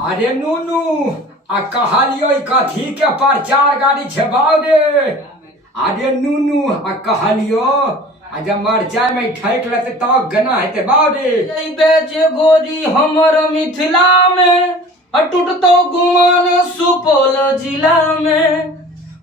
अरे नूनू आ कहलियो कथी के प्रचार गाड़ी छेबाओ रे। अरे नूनू आ कहलियो आ जब मरचाई में ठैक लेते तब गना हेते बाओ रे। जे गोरी हमर मिथिला में अटूट तो गुमान सुपौल जिला में।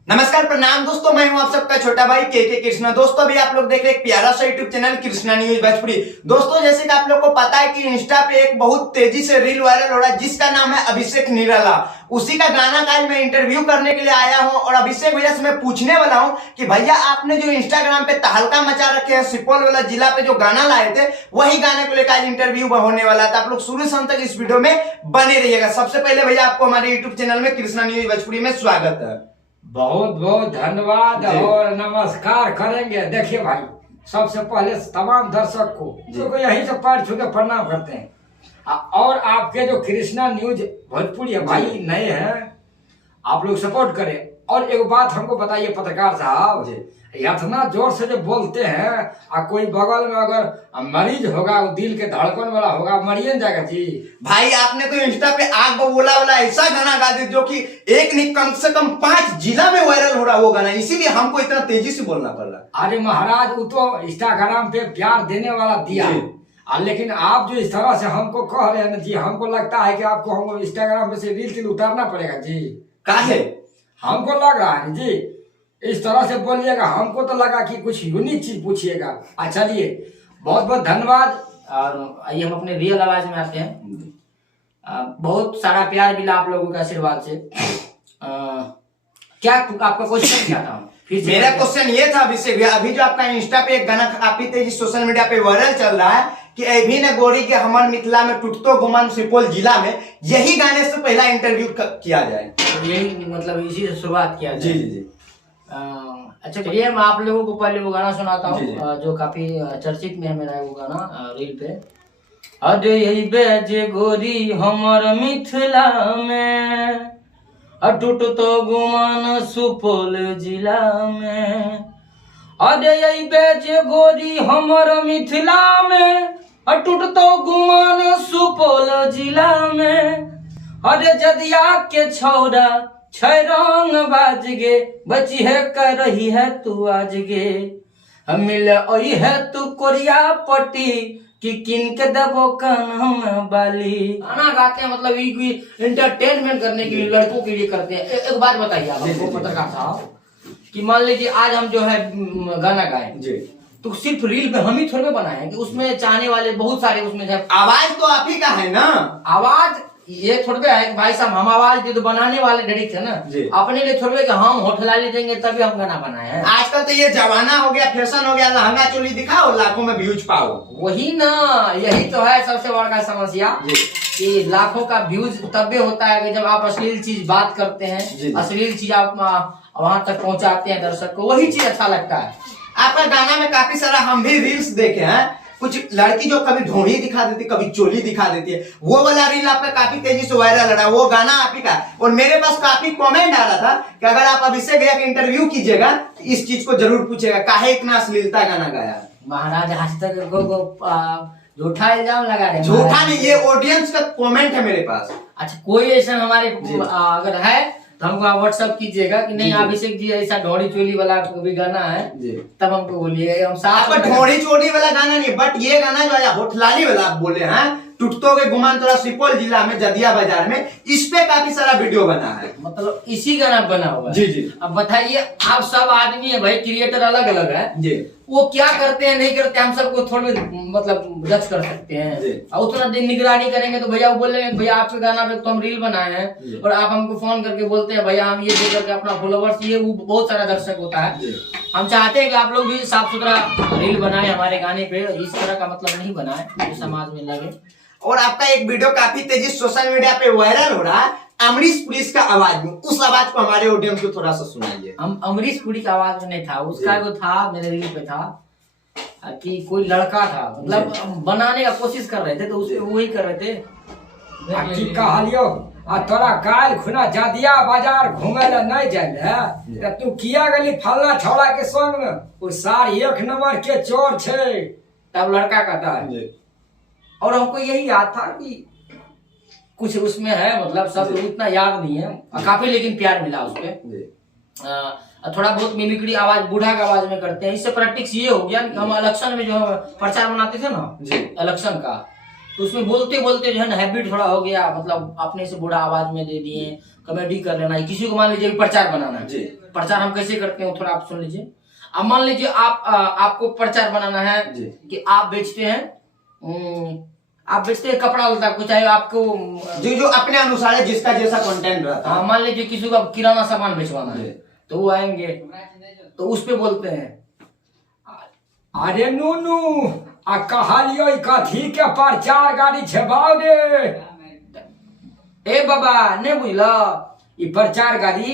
नमस्कार प्रणाम दोस्तों, मैं हूं आप सबका छोटा भाई के कृष्णा। दोस्तों अभी आप लोग देख रहे हैं एक प्यारा सा YouTube channel Krishna news Bhojpuri. दोस्तों जैसे कि आप लोग को पता है कि इंस्टा पे एक बहुत तेजी से रील वायरल हो रहा है जिसका नाम है अभिषेक निराला। उसी का गाना का आज मैं इंटरव्यू करने के लिए आया हूं और अभिषेक भैया से मैं पूछने वाला हूं कि भैया आपने जो इंस्टाग्राम पे तहलका मचा रखे हैं सुपौल वाला जिला पे जो गाना लाए थे वही गाने को लेकर आज इंटरव्यू होने वाला था। आप लोग शुरू से अंत तक इस वीडियो में बने रहिएगा। सबसे पहले भैया आपको हमारे यूट्यूब चैनल में कृष्णा न्यूज भोजपुरी में स्वागत है। बहुत बहुत धन्यवाद और नमस्कार करेंगे। देखिए भाई, सबसे पहले तमाम दर्शक को यही से पैर छू के प्रणाम करते हैं और आपके जो कृष्णा न्यूज भोजपुरी है भाई नए हैं, आप लोग सपोर्ट करें। और एक बात हमको बताइए पत्रकार साहब, इतना जोर से जो बोलते हैं कोई बगल में अगर मरीज होगा वो दिल के धड़कन वाला होगा मरिए न जाएगा जी। भाई आपने तो इंस्टा पे आग बबूला वाला ऐसा गाना गा दिया जो कि एक नहीं कम से कम 5 जिला में वायरल हो रहा वो गाना, इसीलिए हमको इतना तेजी से बोलना पड़ रहा। अरे महाराज वो तो इंस्टाग्राम पे प्यार देने वाला दिया, लेकिन आप जो इस तरह से हमको कह रहे हैं ना जी, हमको लगता है कि आपको हमको इंस्टाग्राम पे से रील उतारना पड़ेगा जी। काहे? हमको लग रहा है जी इस तरह से बोलिएगा, हमको तो लगा कि कुछ यूनिक चीज पूछिएगा। चलिए बहुत बहुत धन्यवाद। और आइए हम अपने रियल आवाज में आते हैं। बहुत सारा प्यार मिला आप लोगों के आशीर्वाद से। क्या आपका क्वेश्चन क्या था? फिर मेरा क्वेश्चन ये था अभिषेक, अभी जो आपका इंस्टा पे एक गाना काफी तेजी सोशल मीडिया पे वायरल चल रहा है कि अभी ने गोरी के हमर मिथिला में टूटतो गुमान सुपौल जिला में, यही गाने से पहला इंटरव्यू किया जाए। तो यही मतलब इसी से शुरुआत किया जाए। जी जी। अच्छा चलिए मैं आप लोगों को पहले वो गाना सुनाता हूँ जो काफी चर्चित में है मेरा वो गाना रील पे। अरे यही बेजे गोरी हमर मिथिला में अटूट तो गुमान सुपौल जिला में। अरे यही बेजे गोरी हमर मिथिला में अटूट तो गुमान सुपौल जिला में। अरे जदिया के छौरा छै रंग बाज गे बची है कर रही है तू आज गे। हम मिल ओई है तू कोरिया पट्टी कि किन के दबो कान बाली। गाना गाते हैं मतलब एंटरटेनमेंट करने के लिए, लड़कों के लिए करते हैं। एक बात बताइए आप पत्रकार साहब कि मान लीजिए आज हम जो है गाना गाए तो सिर्फ रील पे हम ही थोड़े बनाए हैं कि उसमें चाहने वाले बहुत सारे उसमें आवाज तो आप ही का है ना। आवाज ये थोड़े है कि भाई साहब हम आवाज दे तो बनाने वाले डरी थे ना, अपने लिए थोड़े कि हम होठलाली देंगे तभी हम गाना बनाए हैं। आजकल तो ये जमाना हो गया, फैशन हो गया, लहंगा चोली दिखाओ लाखों में व्यूज पाओ। वही ना, यही तो है सबसे बड़ा समस्या कि लाखों का व्यूज तभी होता है कि जब आप अश्लील चीज बात करते हैं, अश्लील चीज आप वहां तक पहुंचाते हैं दर्शक को, वही चीज अच्छा लगता है। आपका गाना में काफी सारा हम भी रील्स देखे हैं, कुछ लड़की जो कभी ढोंढी दिखा देती कभी चोली दिखा देती है, वो वाला रील आपका काफी तेजी से वायरल हो रहा है, वो गाना आप ही का। और मेरे पास काफी कमेंट आ रहा था कि अगर आप अभिषेक भैया का इंटरव्यू कीजिएगा इस चीज को जरूर पूछेगा काहे इतना अश्लीलता गाना गाया। महाराज आज तक झूठा इल्जाम लगा रहे हैं। झूठा नहीं, ये ऑडियंस का कमेंट है मेरे पास। अच्छा कोई ऐसा हमारे अगर है तो हमको आप व्हाट्सएप कीजिएगा कि नहीं अभिषेक जी ऐसा ढोड़ी चोली वाला भी गाना है तब हमको बोलिएगा, हम साथ में। ढोड़ी चोली वाला गाना नहीं, बट ये गाना जो है होठलाली वाला आप बोले हैं टूटतो के गुमान तोरा सुपौल जिला में जदिया बाजार में, इस पे काफी सारा वीडियो बना है, मतलब इसी गाना बना हुआ है। जी जी। अब बताइए आप सब आदमी है भाई, क्रिएटर अलग अलग है जी, वो क्या करते हैं नहीं करते हम सबको थोड़े मतलब जज कर सकते हैं। और उतना दिन निगरानी करेंगे तो भैया वो बोलेंगे भैया आपके गाना पे तो हम रील बनाए हैं, और आप हमको फोन करके बोलते हैं भैया हम ये दे करके अपना फॉलोवर्स, ये वो बहुत सारा दर्शक होता है। हम चाहते हैं कि आप लोग भी साफ सुथरा रील बनाए हमारे गाने पे, इस तरह का मतलब नहीं बनाए जो समाज में लगे। और आपका एक वीडियो काफी तेजी सोशल मीडिया पे वायरल हो रहा है अमरीश पुरी का आवाज में, उस आवाज को हमारे ऑडियंस को थोड़ा सा सुनाइए। हम अमरीश पुरी का आवाज में नहीं था, उसका वो था मेरे रील पे था कि कोई लड़का था मतलब बनाने का कोशिश कर रहे थे तो उसमें वही कर रहे थे कि कहलियो तोरा काल खुना जदिया बाजार घूमे ला नहीं जाए तू किया गली फलना छौड़ा के संग में, वो सार 1 नंबर के चोर छे। तब लड़का कहता है और हमको यही याद था कि कुछ उसमें है, मतलब सब उतना याद नहीं है, काफी लेकिन प्यार मिला उसपे। थोड़ा बहुत मिमिक्री आवाज बूढ़ा की आवाज में करते हैं। इससे प्रैक्टिस ये हो गया कि हम इलेक्शन में जो प्रचार बनाते थे ना इलेक्शन का, तो उसमें बोलते बोलते जो है ना हैबिट थोड़ा हो गया, मतलब अपने से बूढ़ा आवाज में दे दिए, कॉमेडी कर लेना। किसी को मान लीजिए प्रचार बनाना है, प्रचार हम कैसे करते हैं थोड़ा आप सुन लीजिए। अब मान लीजिए आपको प्रचार बनाना है कि आप बेचते हैं कपड़ा लता को, चाहे आपको जो अपने अनुसार है, जिसका जैसा कंटेंट रहता है। मान लीजिए किसी को किराना सामान बेचवाना है, तो वो आएंगे तो उस पे बोलते हैं, अरे नूनू आ कहलियो कथी के प्रचार गाड़ी छेबाओ रे। ए बाबा नहीं बुझलो, ई प्रचार गाड़ी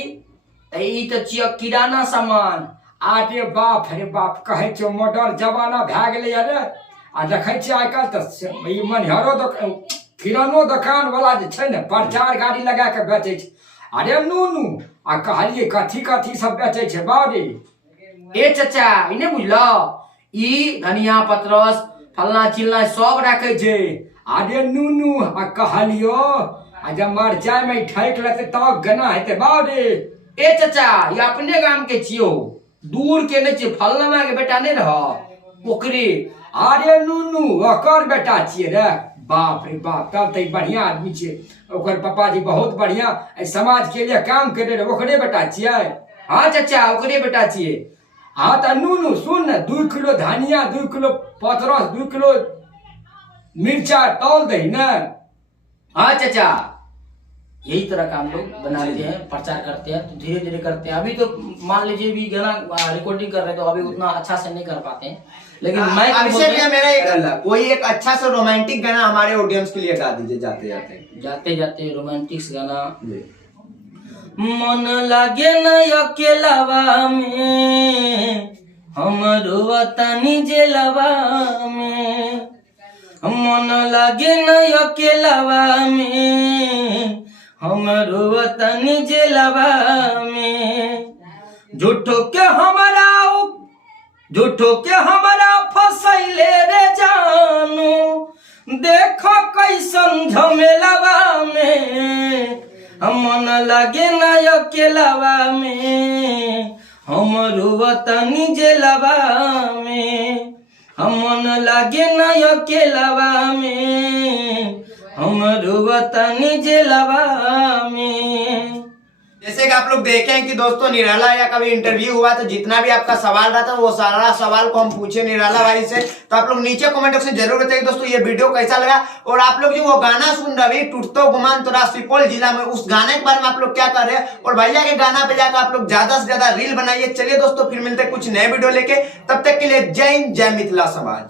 ई तो छियै किराना सामान। आरे बाप रे बाप, कहे छो मॉडर्न जमाना भए गेलै अरे। आ देखै छियै आइ काल्हि तऽ ई मनिहारो किरानो दोकान वाला जे छै ने प्रचार गाड़ी लगा के बेचै छै। अरे नूनू आ कहलिए कथी कथी सब बेचै छै बाबू रे। ए चाचा ई नहीं बुझलो, ई धनिया पत्रस फलना चिलना सब रखे छै। अरे नूनू आ कहलियो आ जब मरचाई में ठैक लेते तब गना हेते बाबू रे। ए चाचा ये अपने गांव के छियो, दूर के नहीं छियै, फलना के बेटा नहीं रह ओकरे। अरे नूनू ओकर बेटा छियै रे। बाप रे बाप, तब तो बढ़िया आदमी छियै। ओकर पापा जी बहुत बढ़िया समाज के लिए काम करे रहे, ओकरे बेटा छियै। हाँ चाचा ओकरे बेटा छियै। हाँ तो नूनू सुन न, 2 किलो धनिया, 2 किलो पतरस, 2 किलो मिर्चा तौल दे न। हाँ चाचा यही तरह का हम लोग बनाते हैं, प्रचार करते हैं, तो धीरे धीरे करते हैं। अभी तो मान लीजिए भी गाना रिकॉर्डिंग कर रहे हैं, तो अभी उतना अच्छा से नहीं कर पाते हैं, लेकिन मैं मेरा कोई एक अच्छा सा रोमांटिक गाना हमारे ऑडियंस के लिए गा दीजिए जाते जाते रोमांटिक्स गाना। मन लागे न अकेलावा में हमरो वतनी जेलवा में, मन लागे न अकेलावा में हमरो वतनी जेलवा में। झूठो के हमारा फसैले रे जानू, देखो कैसन झमेलवा में। मन लागे न अकेलावा में हमरो वतनी जेलवा में, मन लागे न अकेलावा में हमरो वतनी जेलवा में। जैसे कि आप लोग देखें कि दोस्तों निराला या कभी इंटरव्यू हुआ तो जितना भी आपका सवाल रहता है वो सारा सवाल को हम पूछे निराला भाई से। तो आप लोग नीचे कमेंट बॉक्स में जरूर बताइए दोस्तों ये वीडियो कैसा लगा, और आप लोग जो वो गाना सुन रहे टूटतो गुमान तोरा सुपौल जिला में, उस गाने के बारे में आप लोग क्या कर रहे हैं, और भैया के गाना पे जाकर आप लोग ज्यादा से ज्यादा रील बनाइए। चलिए दोस्तों फिर मिलते हैं कुछ नए वीडियो लेके, तब तक के लिए जय हिंद जय मिथिला समाज।